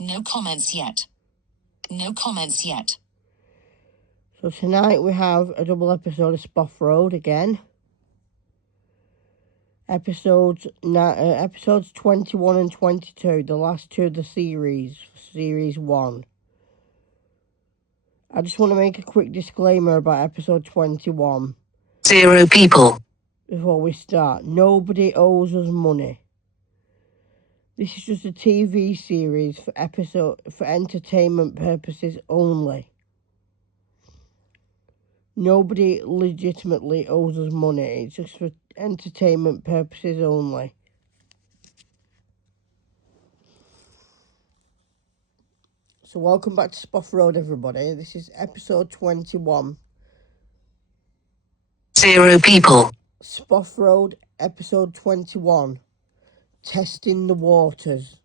No comments yet. No comments yet. So tonight we have a double episode of Spoff Road again. Episodes 21 and 22, the last two of the series 1. I just want to make a quick disclaimer about episode 21. 0 people. Before we start, nobody owes us money. This is just a TV series for entertainment purposes only. Nobody legitimately owes us money. It's just for entertainment purposes only. So welcome back to Spoff Road, everybody. This is episode 21. 0 people. Spoff Road, episode 21. Testing the waters.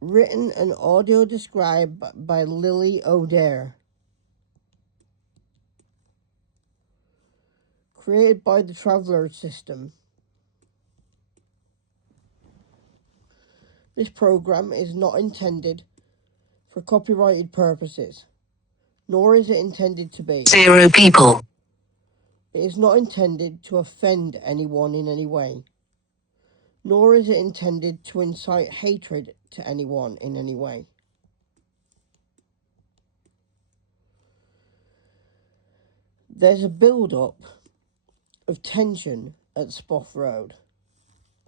Written and audio described by Lily O'Dare. Created by the Traveller System. This program is not intended for copyrighted purposes, nor is it intended to be. 0 people. It is not intended to offend anyone in any way, nor is it intended to incite hatred to anyone in any way. There's a build-up of tension at Spoff Road,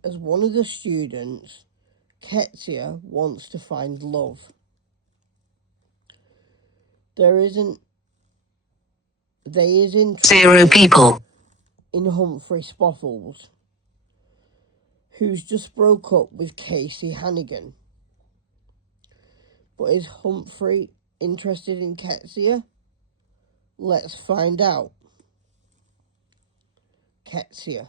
as one of the students, Ketsia, wants to find love. There is interest 0 people. in Humphrey Spoffles, who's just broke up with Casey Hannigan. But is Humphrey interested in Ketsia? Let's find out. Ketsia.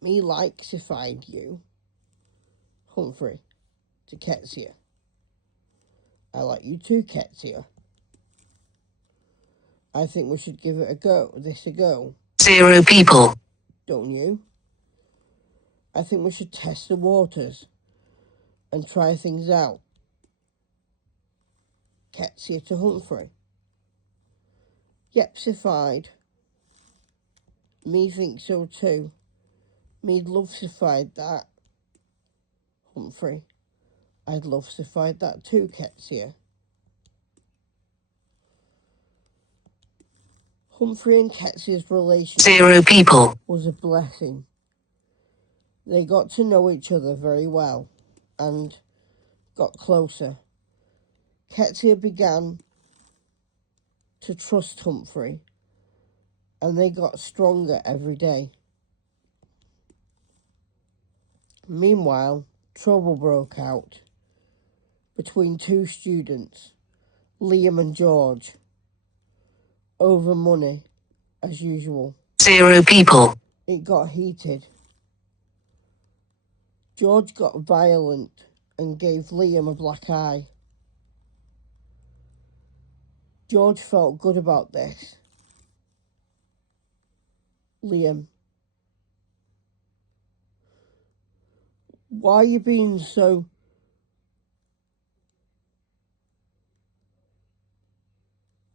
Me likes if I'd you. Humphrey to Ketsia. I like you too, Ketsia. I think we should give it a go. 0 people. Don't you? I think we should test the waters and try things out. Ketsia to Humphrey. Yepsified. Me think so too. Me'd love to find that. Humphrey. I'd love to find that too, Ketsia. Humphrey and Ketsia's relationship 0 people. was a blessing. They got to know each other very well and got closer. Ketsia began to trust Humphrey, and they got stronger every day. Meanwhile, trouble broke out between two students, Liam and George, over money, as usual. 0 people. It got heated. George got violent and gave Liam a black eye. George felt good about this. Liam. Why are you being so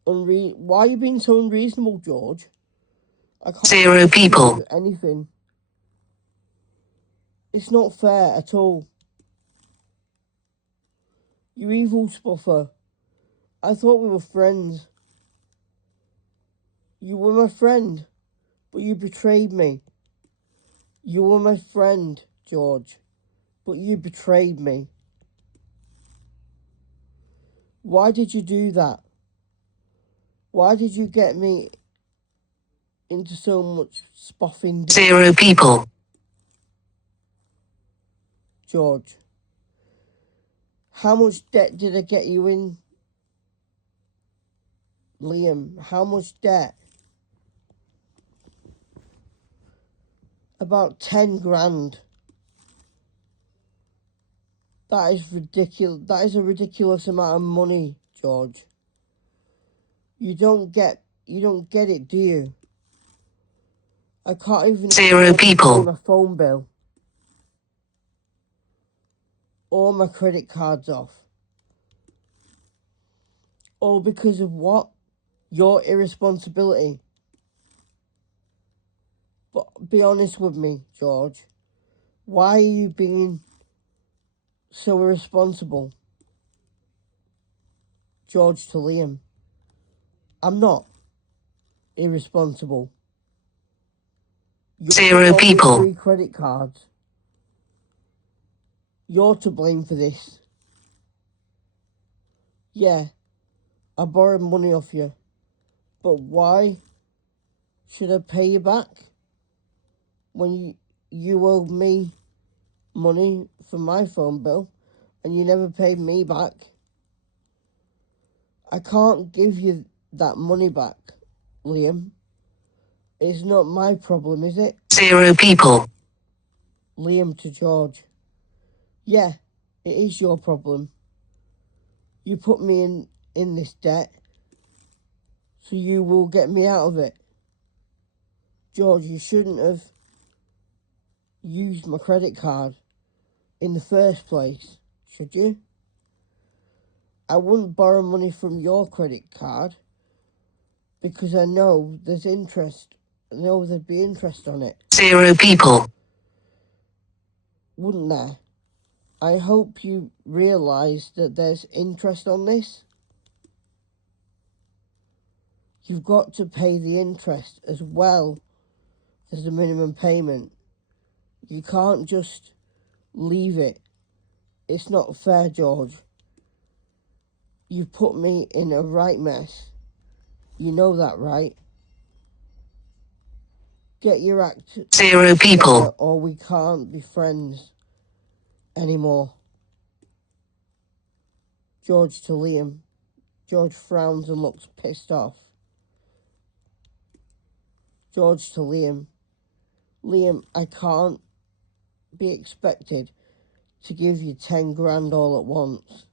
unreasonable, George? I can't 0 people. do anything. It's not fair at all. You evil spuffer. I thought we were friends. You were my friend, but you betrayed me. You were my friend, George, but you betrayed me. Why did you do that? Why did you get me into so much spoffing? 0 people. George. How much debt did I get you in? Liam, how much debt? About 10 grand. That is ridiculous. That is a ridiculous amount of money, George. You don't get it, do you? I can't even 0 people. pay my phone bill. all my credit cards off. All because of what? Your irresponsibility. But be honest with me, George. Why are you being so irresponsible? George to Liam. I'm not irresponsible. Zero people. 3 credit cards. You're to blame for this. Yeah, I borrowed money off you. But why should I pay you back when you owed me money for my phone bill and you never paid me back? I can't give you that money back, Liam. It's not my problem, is it? Zero people. Liam to George. Yeah, it is your problem. You put me in this debt, so you will get me out of it. George, you shouldn't have used my credit card in the first place, should you? I wouldn't borrow money from your credit card because I know there's interest. I know there'd be interest on it. Zero people. Wouldn't there? I hope you realise that there's interest on this. You've got to pay the interest as well as the minimum payment. You can't just leave it. It's not fair, George. You've put me in a right mess. You know that, right? Get your act Zero people. together or we can't be friends anymore. George to Liam. George frowns and looks pissed off. George to Liam. Liam, I can't be expected to give you 10 grand all at once.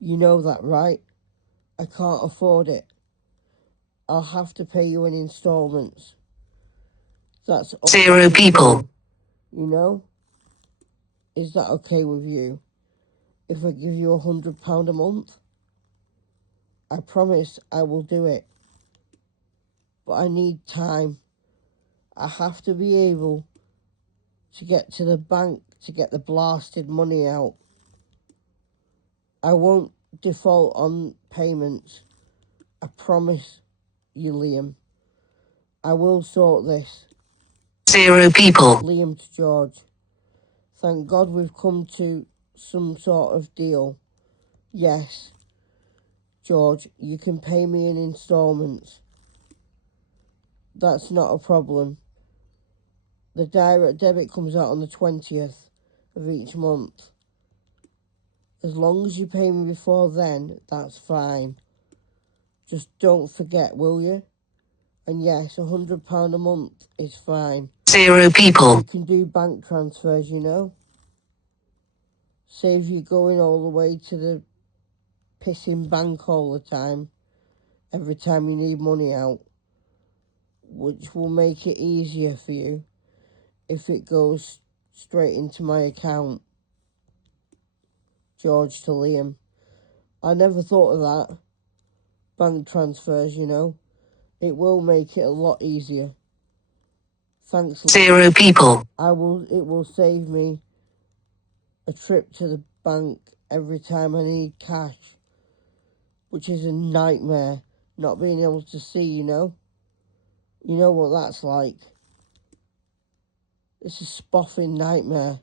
You know that, right? I can't afford it. I'll have to pay you in installments. That's all. Zero people. You know? Is that okay with you? If I give you £100 a month? I promise I will do it. But I need time. I have to be able to get to the bank to get the blasted money out. I won't default on payments. I promise you, Liam. I will sort this. Zero people. Liam to George. Thank God we've come to some sort of deal. Yes, George, you can pay me in installments. That's not a problem. The direct debit comes out on the 20th of each month. As long as you pay me before then, that's fine. Just don't forget, will you? And yes, £100 a month is fine. Zero people. You can do bank transfers, you know. Save you going all the way to the pissing bank all the time, every time you need money out, which will make it easier for you if it goes straight into my account. George to Liam. I never thought of that. Bank transfers, you know. It will make it a lot easier. Thanks. Zero people. It will save me a trip to the bank every time I need cash, which is a nightmare, not being able to see, you know. You know what that's like. It's a spoffing nightmare.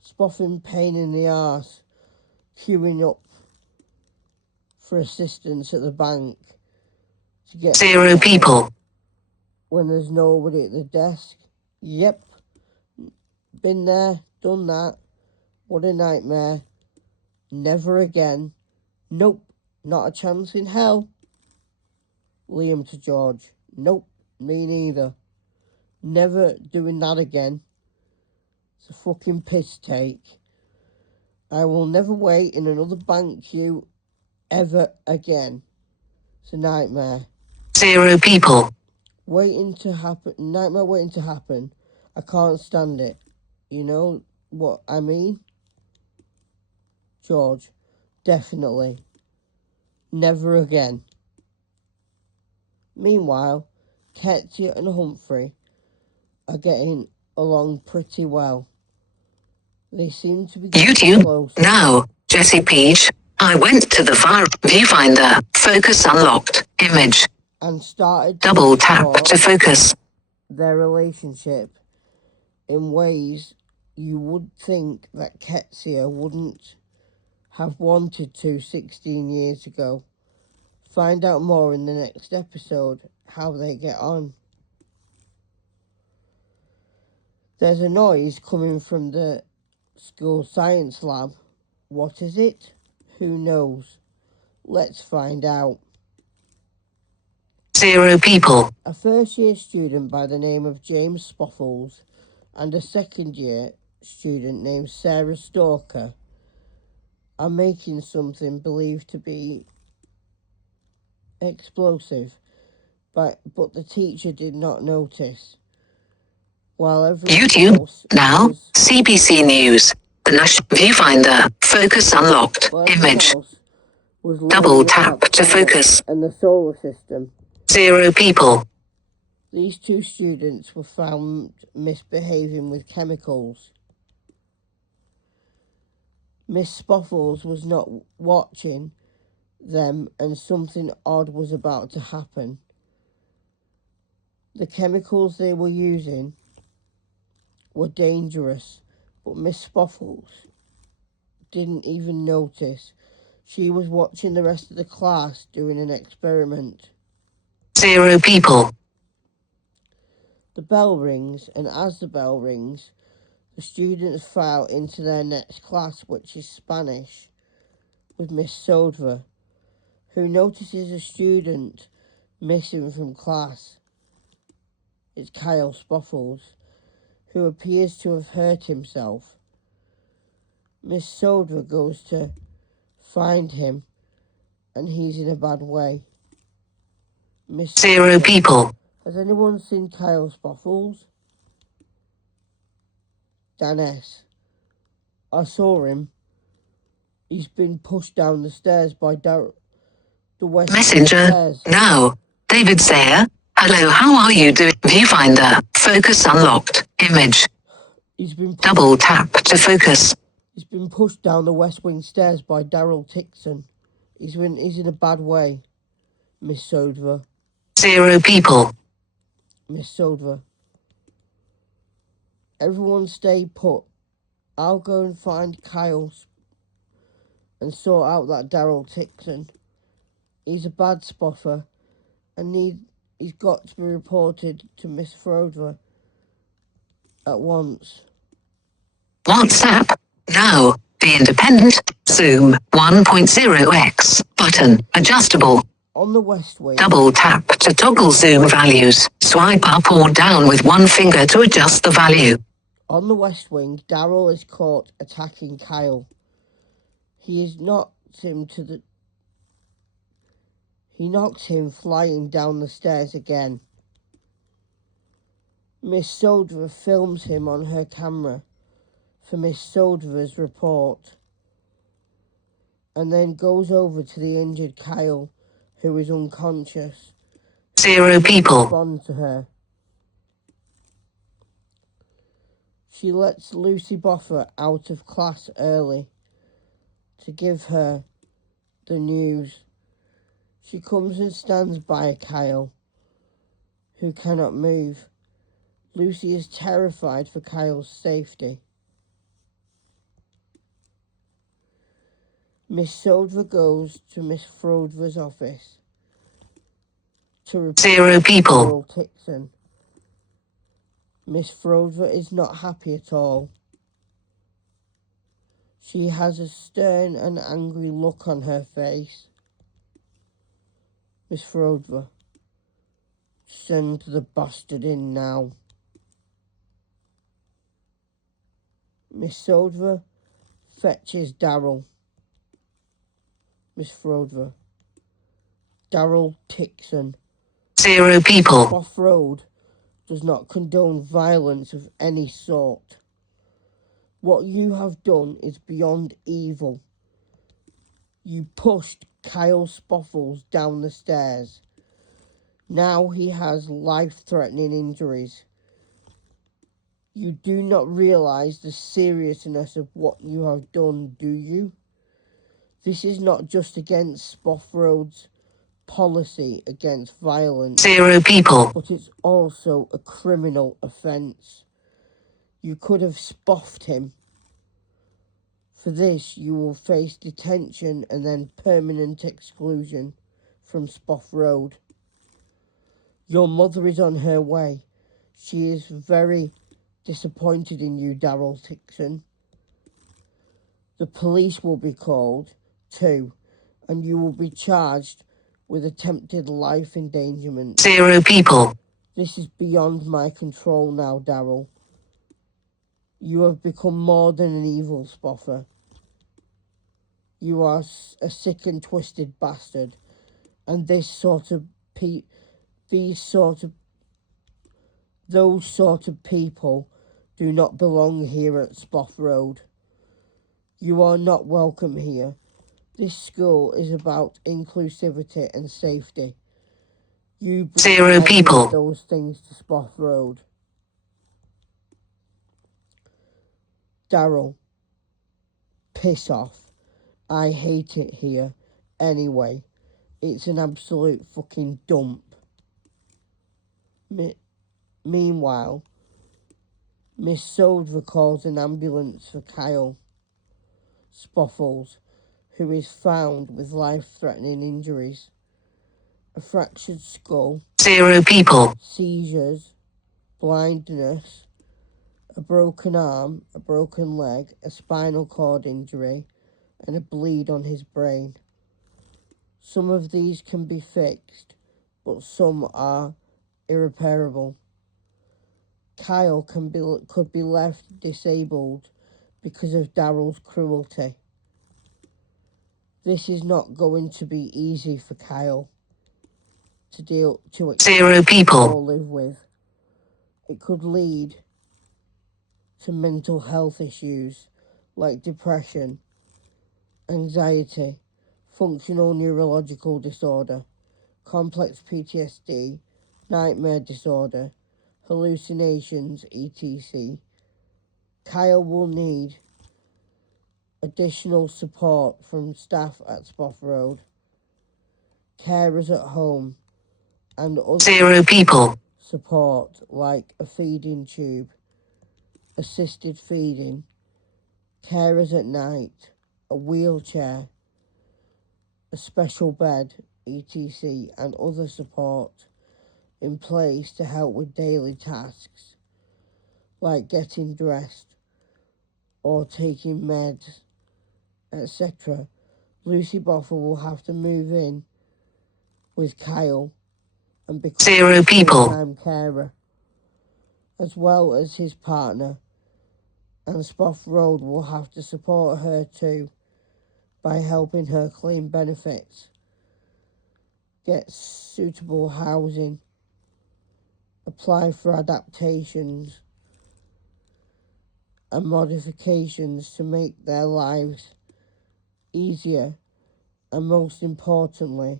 Spoffing pain in the arse, queuing up for assistance at the bank to get Zero people. when there's nobody at the desk. Yep, been there, done that. What a nightmare. Never again. Nope, not a chance in hell. Liam to George. Nope, me neither. Never doing that again. It's a fucking piss take. I will never wait in another bank queue ever again. It's a nightmare. Zero people. Waiting to happen. Nightmare waiting to happen. I can't stand it. You know what I mean? George, definitely. Never again. Meanwhile, Ketsia and Humphrey are getting along pretty well. They seem to be getting YouTube. closer. Now, Jesse Peach. I went to the fire viewfinder. Focus unlocked. Image. And started to Double tap explore to focus. their relationship in ways you would think that Ketsia wouldn't have wanted to 16 years ago. Find out more in the next episode how they get on. There's a noise coming from the school science lab. What is it? Who knows? Let's find out. 0 people. A first year student by the name of James Spoffles and a second year student named Sarah Stalker are making something believed to be explosive, but the teacher did not notice. While everyone YouTube. else Now, was, CBC News. The National Viewfinder. Focus unlocked. Image. was Double learning tap about the to planet focus. and the solar system. 0 people. These two students were found misbehaving with chemicals. Miss Spoffles was not watching them and something odd was about to happen. The chemicals they were using were dangerous, but Miss Spoffles didn't even notice. She was watching the rest of the class doing an experiment. 0 people. The bell rings, and as the bell rings, the students file into their next class, which is Spanish, with Miss Sodva, who notices a student missing from class. It's Kyle Spoffles, who appears to have hurt himself. Miss Sodva goes to find him, and he's in a bad way. Miss 0 Sodva, people. has anyone seen Kyle Spoffles? Dan S. I saw him. He's been pushed down the stairs by the west Messenger. stairs. Now, David Sayer. Hello, how are you doing? Viewfinder. Focus unlocked. Image. He's been Double tap to focus. He's been pushed down the West Wing stairs by Daryl Tixon. He's in a bad way, Miss Sodva. 0 people. Miss Sodva. Everyone stay put. I'll go and find Kyle and sort out that Daryl Tixon. He's a bad spoffer and he's got to be reported to Miss Frodva at once. WhatsApp. Now, the independent. Zoom 1.0x button. Adjustable. On the West Wing. Double tap to toggle zoom values. Swipe up or down with one finger to adjust the value. On the West Wing, Daryl is caught attacking Kyle. He knocks him flying down the stairs again. Miss Sodva films him on her camera for Miss Sodva's report, and then goes over to the injured Kyle, who is unconscious. 0 people. Respond to her. She lets Lucy Boffer out of class early to give her the news. She comes and stands by Kyle, who cannot move. Lucy is terrified for Kyle's safety. Miss Sodva goes to Miss Frodva's office to report 0 people. Daryl Tixon. Miss Frodva is not happy at all. She has a stern and angry look on her face. Miss Frodva, send the bastard in now. Miss Sodva fetches Daryl. Miss Frodva. Daryl Tixon. 0 people. Spoff Road. does not condone violence of any sort. What you have done is beyond evil. You pushed Kyle Spoffles down the stairs. Now he has life-threatening injuries. You do not realize the seriousness of what you have done, do you? This is not just against Spoff Road's policy against violence. 0 people. But it's also a criminal offence. You could have spoffed him. For this, you will face detention and then permanent exclusion from Spoff Road. Your mother is on her way. She is very disappointed in you, Daryl Dixon. The police will be called, too, and you will be charged with attempted life endangerment. 0 people. This is beyond my control now, Daryl. You have become more than an evil spoffer. You are a sick and twisted bastard, and those sort of people do not belong here at Spoff Road. You are not welcome here. This school is about inclusivity and safety. You bring 0 people. those things to Spoff Road. Daryl, piss off. I hate it here. Anyway, it's an absolute fucking dump. Meanwhile, Miss Soldra calls an ambulance for Kyle Spoffles, who is found with life-threatening injuries. A fractured skull, 0 people. seizures, blindness, a broken arm, a broken leg, a spinal cord injury, and a bleed on his brain. Some of these can be fixed, but some are irreparable. Kyle could be left disabled because of Daryl's cruelty. This is not going to be easy for Kyle to 0 people. or live with. It could lead to mental health issues like depression, anxiety, functional neurological disorder, complex PTSD, nightmare disorder, hallucinations, etc. Kyle will need additional support from staff at Spoff Road, carers at home, and other 0 people. support like a feeding tube, assisted feeding, carers at night, a wheelchair, a special bed, etc., and other support in place to help with daily tasks like getting dressed or taking meds, etc. Lucy Boffer will have to move in with Kyle and become 0 a people. full-time carer, as well as his partner, and Spoff Road will have to support her too by helping her claim benefits, get suitable housing, apply for adaptations and modifications to make their lives easier, and most importantly,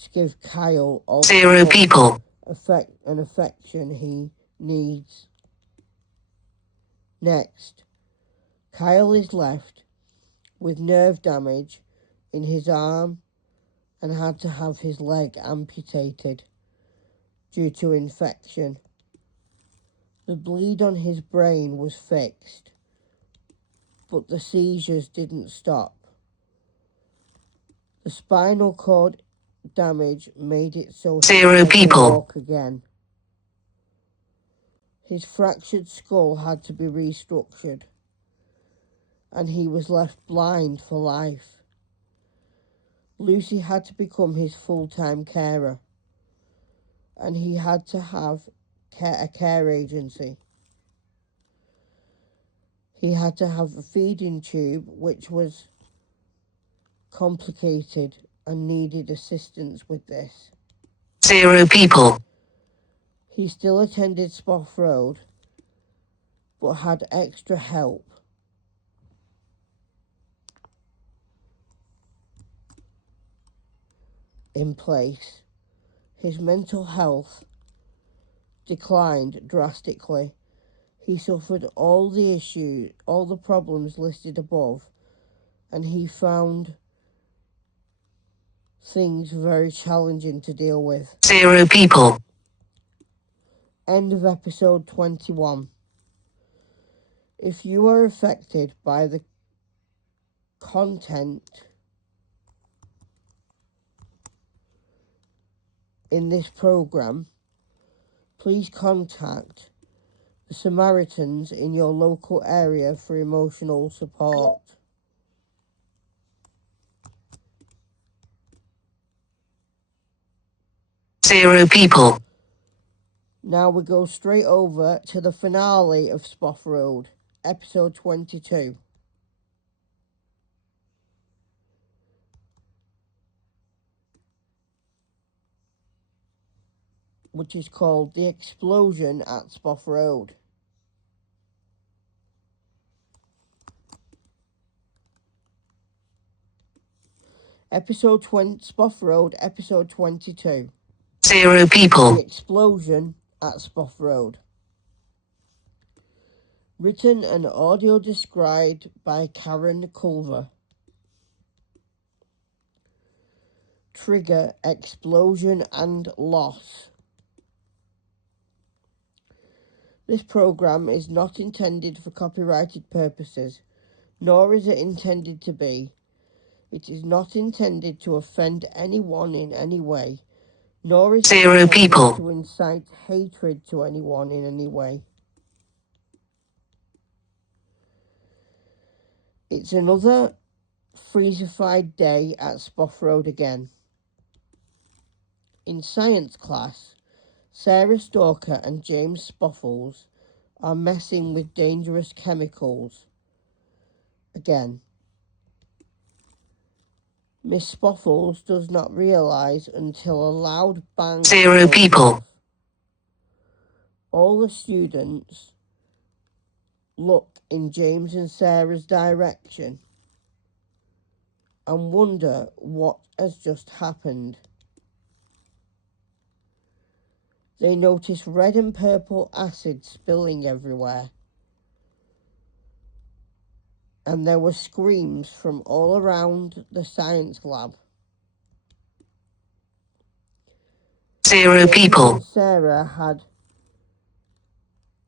to give Kyle all 0 people. affection he needs. Next, Kyle is left with nerve damage in his arm and had to have his leg amputated due to infection. The bleed on his brain was fixed, but the seizures didn't stop. The spinal cord damage made it so he 0 could people. walk again. His fractured skull had to be restructured, and he was left blind for life. Lucy had to become his full-time carer, and he had to have a care agency. He had to have a feeding tube, which was complicated and needed assistance with this. 0 people. He still attended Spoff Road, but had extra help. In place. His mental health declined drastically. He suffered all the problems listed above, and he found things very challenging to deal with. 0 people. End of episode 21. If you are affected by the content in this program, please contact the Samaritans in your local area for emotional support. Zero people. Now we go straight over to the finale of Spoff Road, episode 22. Which is called The Explosion at Spoff Road. Spoff Road, episode 22. 0 people. The Explosion at Spoff Road. Written and audio described by Karen Culver. Trigger, explosion and loss. This program is not intended for copyrighted purposes, nor is it intended to be. It is not intended to offend anyone in any way, nor is it 0 intended people. to incite hatred to anyone in any way. It's another freezified day at Spoff Road again. In science class, Sarah Stalker and James Spoffles are messing with dangerous chemicals. Again. Miss Spoffles does not realise until a loud bang 0 goes people. off. All the students look in James and Sarah's direction and wonder what has just happened. They notice red and purple acid spilling everywhere, and there were screams from all around the science lab. 0 James people. and Sarah had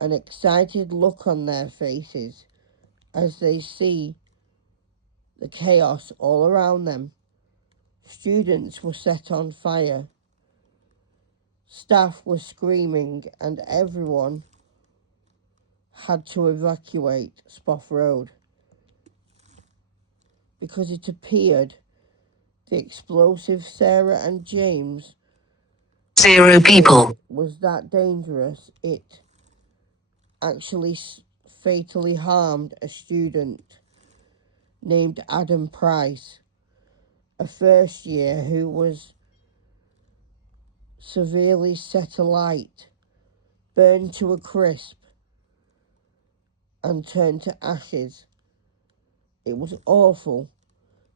an excited look on their faces as they see the chaos all around them. Students were set on fire. Staff were screaming, and everyone had to evacuate Spoff Road because it appeared the explosive Sarah and James 0 people. was that dangerous it actually fatally harmed a student named Adam Price, a first year who was severely set alight, burned to a crisp, and turned to ashes. It was awful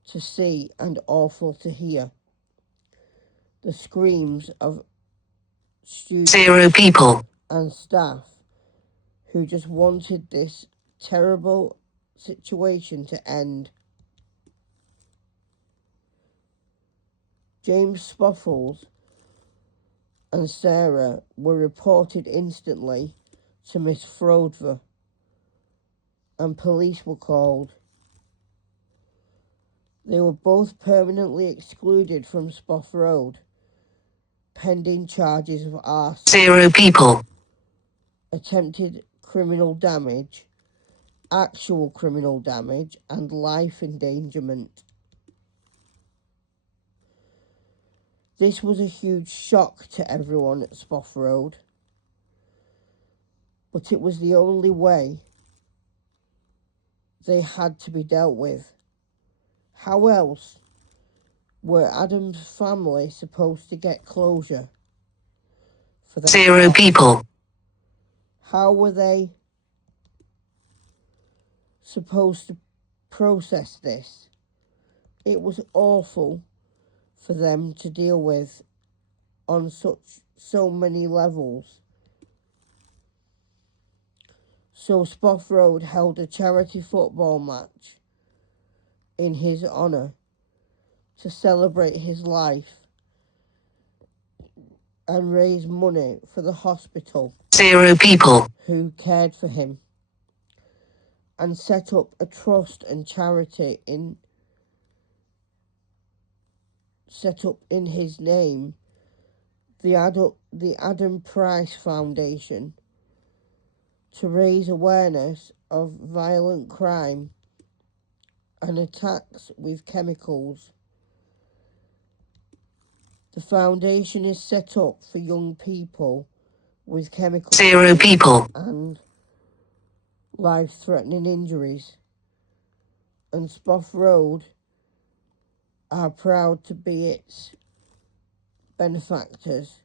to see and awful to hear. The screams of students 0 people. and staff who just wanted this terrible situation to end. James Spoffles and Sarah were reported instantly to Miss Frodver, and police were called. They were both permanently excluded from Spoff Road, pending charges of arson, 0 people. attempted criminal damage, actual criminal damage, and life endangerment. This was a huge shock to everyone at Spoff Road, but it was the only way they had to be dealt with. How else were Adam's family supposed to get closure? for them. 0 people. How were they supposed to process this? It was awful for them to deal with on so many levels. So Spoff Road held a charity football match in his honour to celebrate his life and raise money for the hospital 0 people. who cared for him, and set up a trust and charity set up in his name, the Adam Price Foundation, to raise awareness of violent crime and attacks with chemicals. The foundation is set up for young people with chemical 0 people. and life-threatening injuries, and Spoff Road are proud to be its benefactors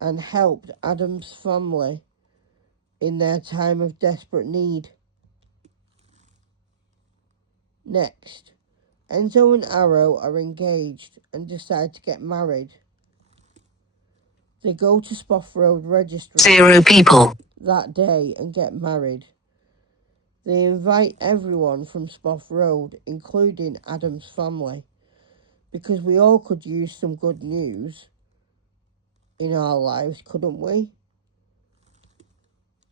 and helped Adam's family in their time of desperate need. Next, Enzo and Arrow are engaged and decide to get married. They go to Spoff Road Registry 0 people. that day and get married. They invite everyone from Spoff Road, including Adam's family, because we all could use some good news in our lives, couldn't we?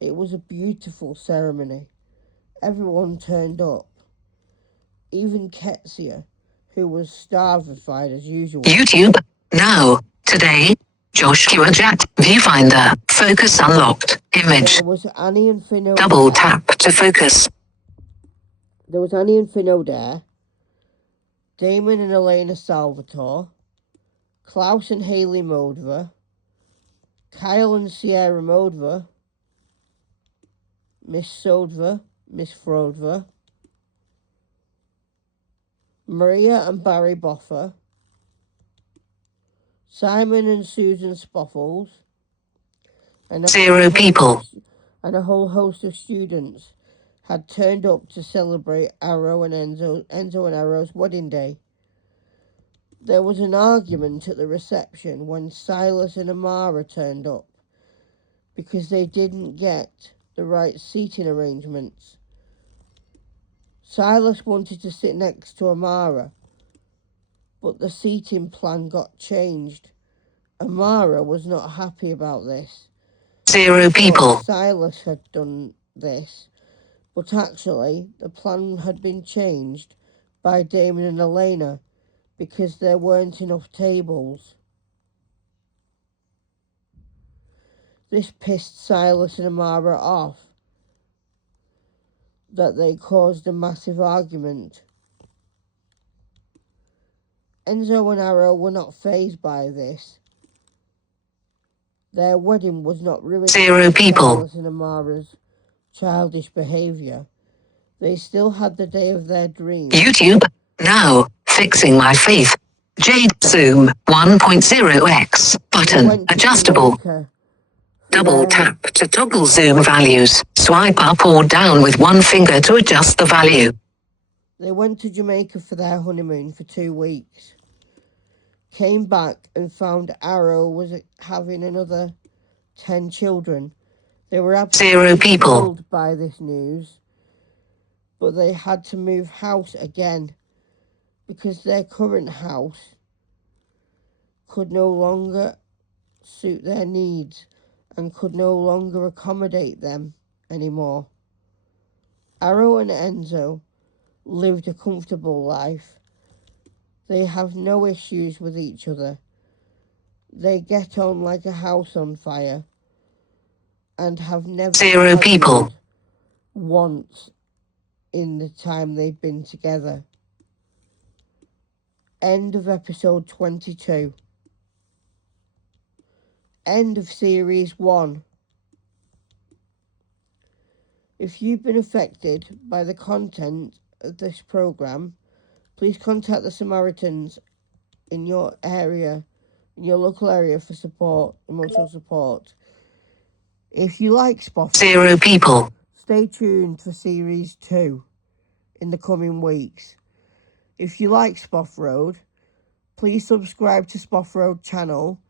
It was a beautiful ceremony. Everyone turned up. Even Ketsia, who was starvified as usual. YouTube. Now. Today. Joshua Jack. Viewfinder. Focus unlocked. Image. There was Annie and Finn Double O'Dare. tap to focus. There was Annie and Finn O'Dare, Damon and Elena Salvatore, Klaus and Haley Modva, Kyle and Sierra Modva, Miss Sodva, Miss Frodva, Maria and Barry Boffer, Simon and Susan Spoffles, and 0 people. And a whole host of students had turned up to celebrate Enzo and Arrow's wedding day. There was an argument at the reception when Silas and Amara turned up because they didn't get the right seating arrangements. Silas wanted to sit next to Amara, but the seating plan got changed. Amara was not happy about this. 0 people. Silas had done this, but actually the plan had been changed by Damon and Elena because there weren't enough tables. This pissed Silas and Amara off, that they caused a massive argument. Enzo and Arrow were not fazed by this. Their wedding was not ruined 0 by people. Silas and Amara's childish behaviour. They still had the day of their dreams. YouTube. Now. Fixing my faith. Jade Zoom 1.0x. Button. Adjustable. Double tap to toggle zoom values. Swipe up or down with one finger to adjust the value. They went to Jamaica for their honeymoon for 2 weeks. Came back and found Arrow was having another 10 children. They were 0 absolutely people. thrilled by this news, but they had to move house again because their current house could no longer suit their needs and could no longer accommodate them anymore. Arrow and Enzo lived a comfortable life. They have no issues with each other. They get on like a house on fire and have never 0 people. argued once in the time they've been together. End of episode 22. End of series 1. If you've been affected by the content of this program, please contact the Samaritans in your area, in your local area for support, emotional support. If you like Spoff, 0 people. stay tuned for Series 2 in the coming weeks. If you like Spoff Road, please subscribe to Spoff Road channel.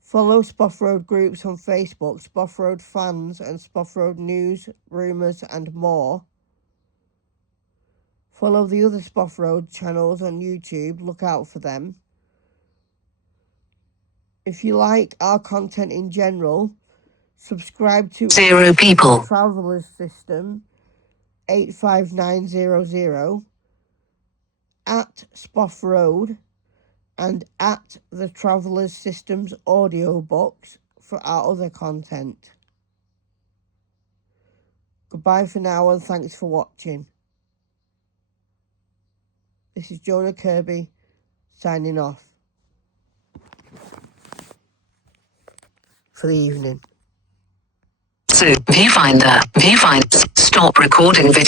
Follow Spoff Road groups on Facebook, Spoff Road fans and Spoff Road news, rumours and more. Follow the other Spoff Road channels on YouTube, look out for them. If you like our content in general, subscribe to 0 people. Travelers System 85900 at Spoff Road and at the Travelers Systems audiobooks for our other content. Goodbye for now and thanks for watching. This is Jonah Kirby signing off for the evening. So, viewfinder, stop recording video.